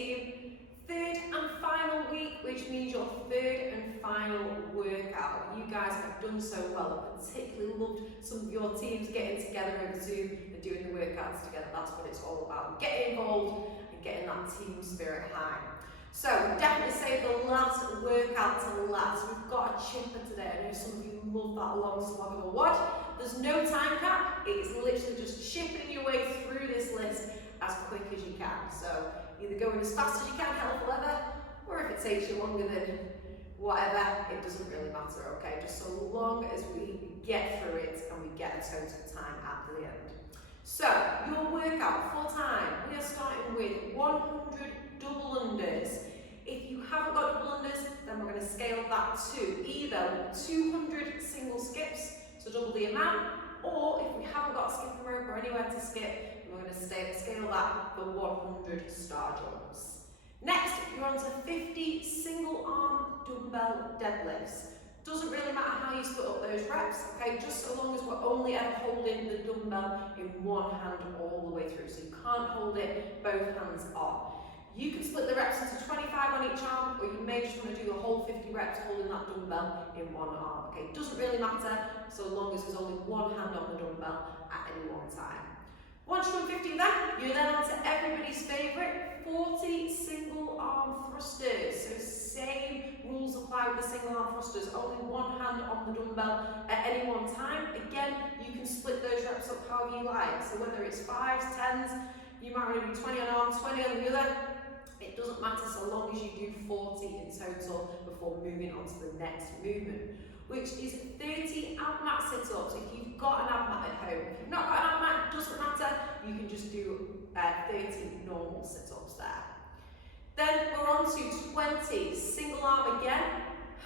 team. Third and final week, which means your third and final workout. You guys have done so well. I particularly loved some of your teams getting together over Zoom and doing the workouts together. That's what it's all about. Getting involved and getting that team spirit high. So definitely save the last workout to last. We've got a chipper today. I know some of you love that long slog of a wad. There's no time cap. It's literally just chipping your way through this list as quick as you can. So either going as fast as you can, helpful ever, or if it takes you longer than whatever, it doesn't really matter, okay? Just so long as we get through it and we get a total time at the end. So, your workout full time, we are starting with 100 double unders. If you haven't got double unders, then we're going to scale that to either 200 single skips, so double the amount, or if we haven't got a skipping rope or anywhere to skip, we're going to scale that for 100 star jumps. Next, you're on to 50 single arm dumbbell deadlifts. Doesn't really matter how you split up those reps, okay, just so long as we're only ever holding the dumbbell in one hand all the way through, so you can't hold it both hands on. You can split the reps into 25 on each arm, or you may just want to do the whole 50 reps holding that dumbbell in one arm, okay, doesn't really matter so long as there's only one hand on the dumbbell at any one time. Once you're on 50 then, you're then on to everybody's favourite, 40 single arm thrusters. So same rules apply with the single arm thrusters, only one hand on the dumbbell at any one time. Again, you can split those reps up however you like. So whether it's 5s, 10s, you might want to do 20 on arm, 20 on the other. It doesn't matter so long as you do 40 in total before moving on to the next movement, which is 30 ab mat sit-ups. If you've got an ab mat at home, if you've not got an ab mat, it doesn't matter, you can just do 30 normal sit-ups there. Then we're on to 20 single arm again,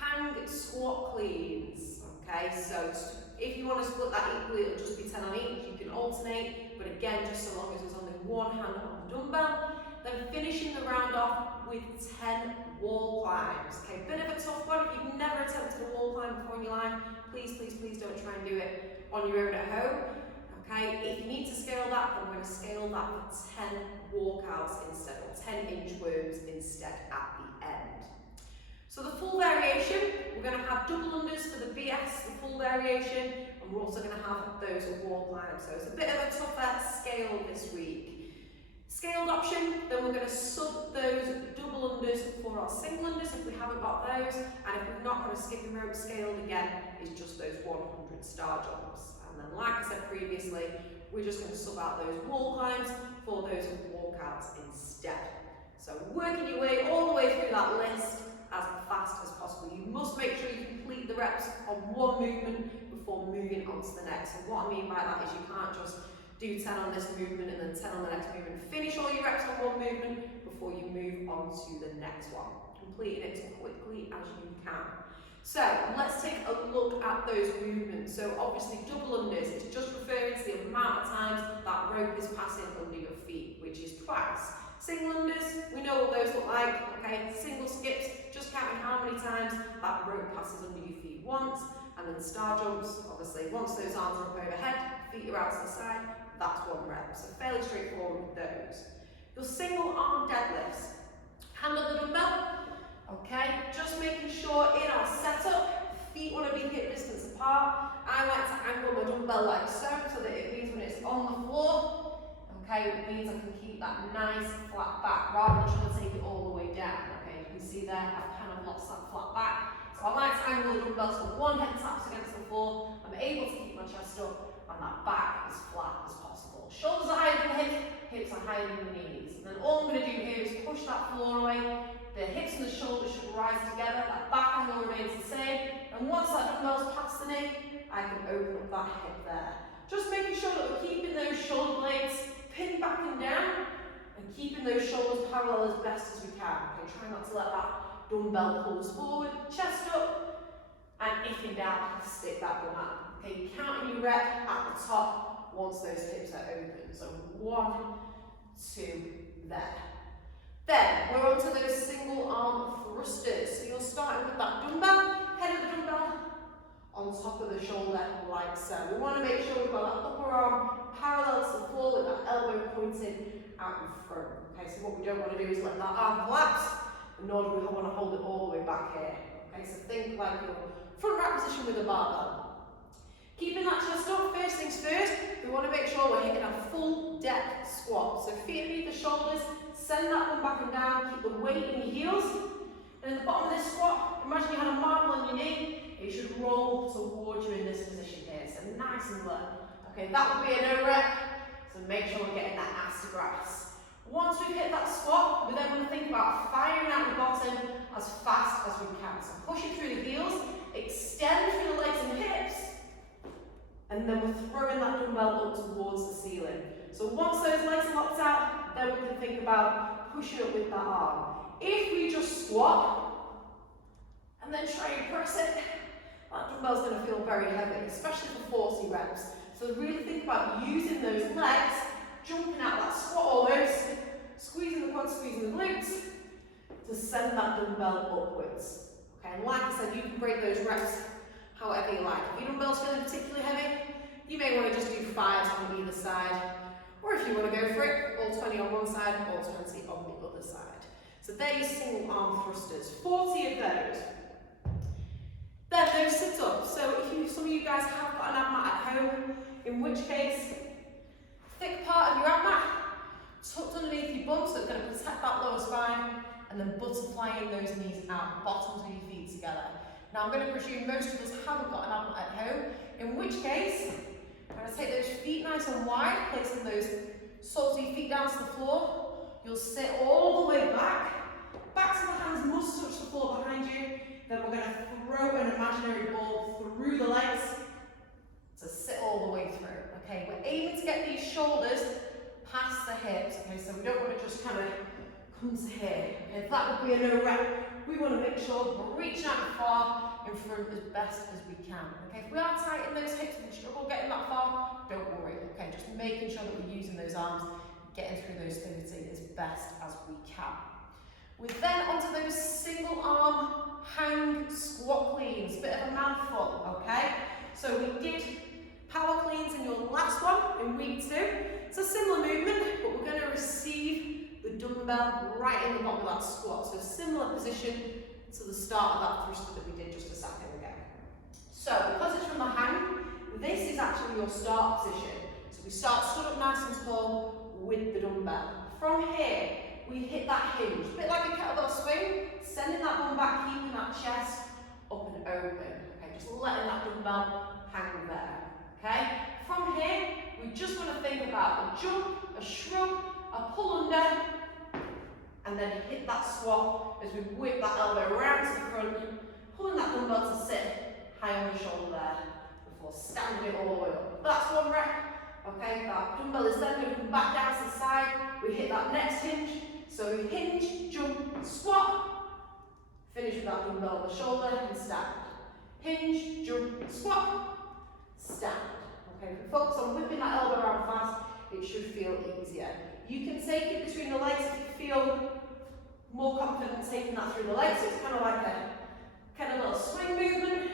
hang squat cleans. Okay, so if you want to split that equally, it'll just be 10 on each. You can alternate, but again, just so long as there's only one hand on the dumbbell. Then finishing the round off with 10 wall climbs. Okay, bit of a tough one. If you've never attempted a wall climb before in your life, please, please, please don't try and do it on your own at home. Okay, if you need to scale that, then we're going to scale that for 10 walkouts instead, or 10 inchworms instead at the end. So the full variation, we're going to have double unders for the VS, the full variation, and we're also going to have those wall climbs. So it's a bit of a tougher scale this week. Scaled option, then we're going to sub those double unders for our single unders if we haven't got those, and if we've not got a skipping rope, scaled again is just those 100 star jumps. And then like I said previously, we're just going to sub out those wall climbs for those walkouts instead. So working your way all the way through that list as fast as possible. You must make sure you complete the reps on one movement before moving on to the next. And what I mean by that is you can't just do 10 on this movement and then 10 on the next movement. Finish all your reps on one movement before you move on to the next one. Completing it as quickly as you can. So let's take a look at those movements. So obviously double unders, it's just referring to the amount of times that rope is passing under your feet, which is twice. Single unders, we know what those look like, okay? Single skips, just counting how many times that rope passes under your feet once. And then star jumps, obviously once those arms are up overhead, feet are out to the side, that's one rep. So fairly straightforward with those. Your single arm deadlifts, hand on the dumbbell, okay? Just making sure in our setup, feet want to be hip distance apart. I like to angle my dumbbell like so that it means when it's on the floor, okay, it means I can keep that nice flat back rather than trying to take it all the way down. Okay, you can see there, I've kind of lost that flat back. So I like to angle the dumbbell so one head taps against the floor, I'm able to keep my chest up, and that back as flat as possible. Shoulders are higher than the hips, hips are higher than the knees. And then all I'm going to do here is push that floor away. The hips and the shoulders should rise together, that back angle remains the same. And once that dumbbell's past the knee, I can open up that hip there. Just making sure that we're keeping those shoulder blades pinned back and down, and keeping those shoulders parallel as best as we can. Okay, try not to let that dumbbell pull us forward, chest up, and if in doubt, stick that one up. Okay, counting your rep at the top once those hips are open. So 1, 2, there. Then we're on to those single arm thrusters. So you're starting with that dumbbell, head of the dumbbell on top of the shoulder like so. We want to make sure we've got that upper arm parallel to the floor with that elbow pointed out in front. Okay, so what we don't want to do is let that arm collapse, nor do we want to hold it all the way back here. Okay, so think like your front rack position with a barbell. Keeping that chest up, first things first, we want to make sure we're hitting a full depth squat. So feet underneath the shoulders, send that one back and down, keep the weight in your heels. And at the bottom of this squat, imagine you had a marble on your knee, it should roll towards you in this position here. So nice and low. Okay, that would be a no rep, so make sure we're getting that ass to grass. Once we've hit that squat, we then want to think about firing out the bottom as fast as we can. So pushing through the heels, extend through the legs and hips, and then we're throwing that dumbbell up towards the ceiling. So once those legs are locked out, then we can think about pushing up with that arm. If we just squat and then try and press it, that dumbbell's going to feel very heavy, especially for 40 reps. So really think about using those legs, jumping out that squat almost, squeezing the quads, squeezing the glutes, to send that dumbbell upwards. Okay, and like I said, you can break those reps however you like. If your dumbbell's feeling particularly heavy, you may want to just do 5s on either side. Or if you want to go for it, all 20 on one side, all 20 on the other side. So there your single arm thrusters, 40 of those. Then those sit-ups. So if some of you guys have got an ab mat at home, in which case, thick part of your ab mat, tucked underneath your bum, so it's going to protect that lower spine, and then butterflying those knees out, bottoms of your feet together. Now I'm going to presume most of us haven't got an ab mat at home, in which case, I'm going to take those feet nice and wide, placing those soles of your feet down to the floor. You'll sit all the way back. Backs of the hands must touch the floor behind you. Then we're going to throw an imaginary ball through the legs to sit all the way through. Okay, we're aiming to get these shoulders past the hips. Okay, so we don't want to just kind of come to here. Okay, that would be a no rep. We want to make sure we're reaching out far in front as best as we can. Okay, if we are tight in those hips and we struggle getting that far, don't worry. Okay, just making sure that we're using those arms, getting through those 30 as best as we can. We're then onto those single arm hang squat cleans, bit of a mouthful, okay? So we did power cleans in your last one in week 2. It's a similar movement, but we're going to receive the dumbbell right in the bottom of that squat. So similar position to the start of that thruster that we did just a second ago. So because it's from the hang, this is actually your start position. So we start stood up nice and tall with the dumbbell. From here, we hit that hinge, a bit like a kettlebell swing, sending that bum back, keeping that chest up and open. Okay, just letting that dumbbell hang there. Okay, from here, we just want to think about a jump, a shrug, a pull under, and then hit that squat as we whip that elbow around to the front, pulling that dumbbell to sit high on the shoulder there before standing it all the way up. That's one rep. Okay, that dumbbell is then going to come back down to the side. We hit that next hinge. So we hinge, jump, squat, finish with that dumbbell on the shoulder and stand. Hinge, jump, squat, stand. Okay, if we focus on whipping that elbow around fast, it should feel easier. You can take it between the legs if you feel more confident taking that through the legs. So it's kind of like a little swing movement,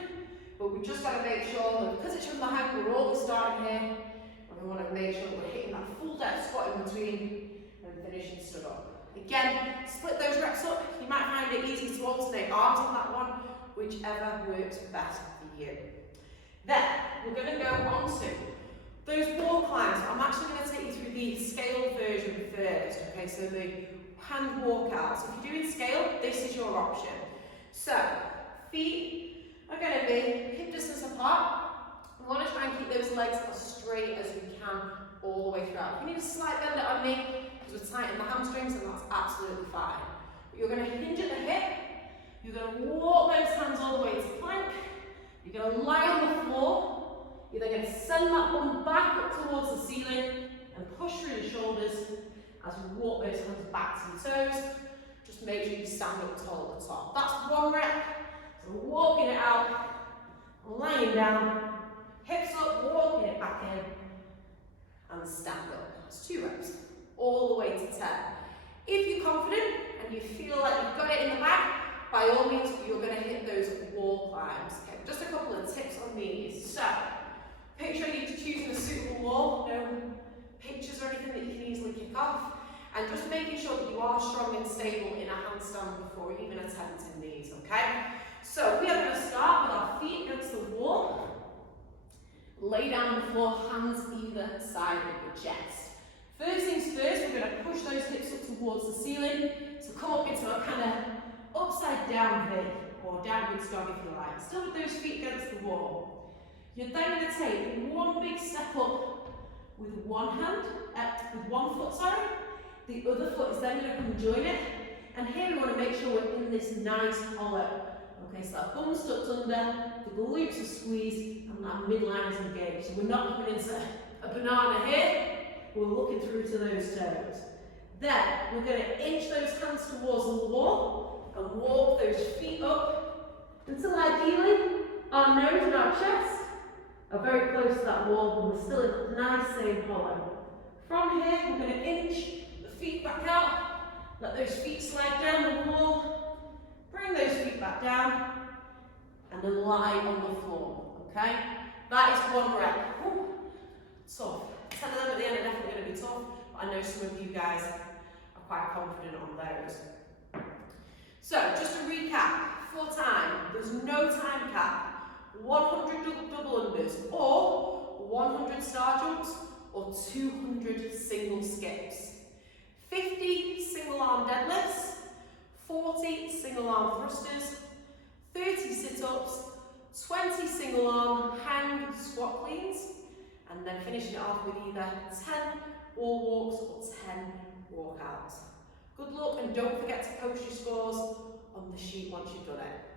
but we just got to make sure that because it's from the hang, we're always starting here, and we want to make sure that we're hitting that full depth squat in between and finishing stood up. Again, split those reps up. You might find it easy to alternate arms on that one, whichever works best for you. Then, we're going to go on to those wall climbs. I'm actually going to take you through the scaled version first. Okay, so the hand walkout. So if you're doing scale, this is your option. So, feet are going to be hip distance apart. We want to try and keep those legs as straight as we can all the way throughout. If you need a slight bend at our knee, because we're tightening the hamstrings, and that's absolutely fine. But you're going to hinge at the hip, you're going to walk those hands all the way to plank, you're going to lie on the floor, you're then going to send that bum back up towards the ceiling and push through the shoulders as you walk those hands back to your toes. Just make sure you stand up tall at the top. That's one rep. So we're walking it out, lying down, hips up, walking it back in, and stand up. That's 2 reps. All the way to 10. If you're confident and you feel like you've got it in the bag, by all means, you're going to hit those wall climbs. Okay, just a couple of tips on these. So, make sure you're choosing a suitable wall, no pictures or anything that you can easily kick off. and just making sure that you are strong and stable in a handstand before even attempting these, okay? So we are going to start with our feet against the wall. Lay down on the floor, hands either side of the chest. First things first, we're going to push those hips up towards the ceiling. So come up into a kind of upside down V, or downwards dog if you like. Still with those feet against the wall. You're then going to take one big step up with one hand, with one foot, sorry. The other foot is then going to come join it. And here we want to make sure we're in this nice hollow. Okay, so that bum's tucked under, the glutes are squeezed, and that midline is engaged. So we're not coming into a banana here, we're looking through to those toes. Then we're going to inch those hands towards the wall and walk those feet up until ideally our nose and our chest are very close to that wall, and we're still in a nice same hollow. From here, we're going to inch the feet back out, let those feet slide down the wall, bring those feet back down, and then lie on the floor, okay? That is one rep. Ooh, tough. 10 of them at the end are definitely going to be tough, but I know some of you guys are quite confident on those. So, just to recap, for time, there's no time cap. 100 double unders, or 100 star jumps, or 200 single skips. 50 single arm deadlifts, 40 single arm thrusters, 30 sit-ups, 20 single arm hang squat cleans, and then finishing it off with either 10 wall walks or 10 walkouts. Good luck, and don't forget to post your scores on the sheet once you've done it.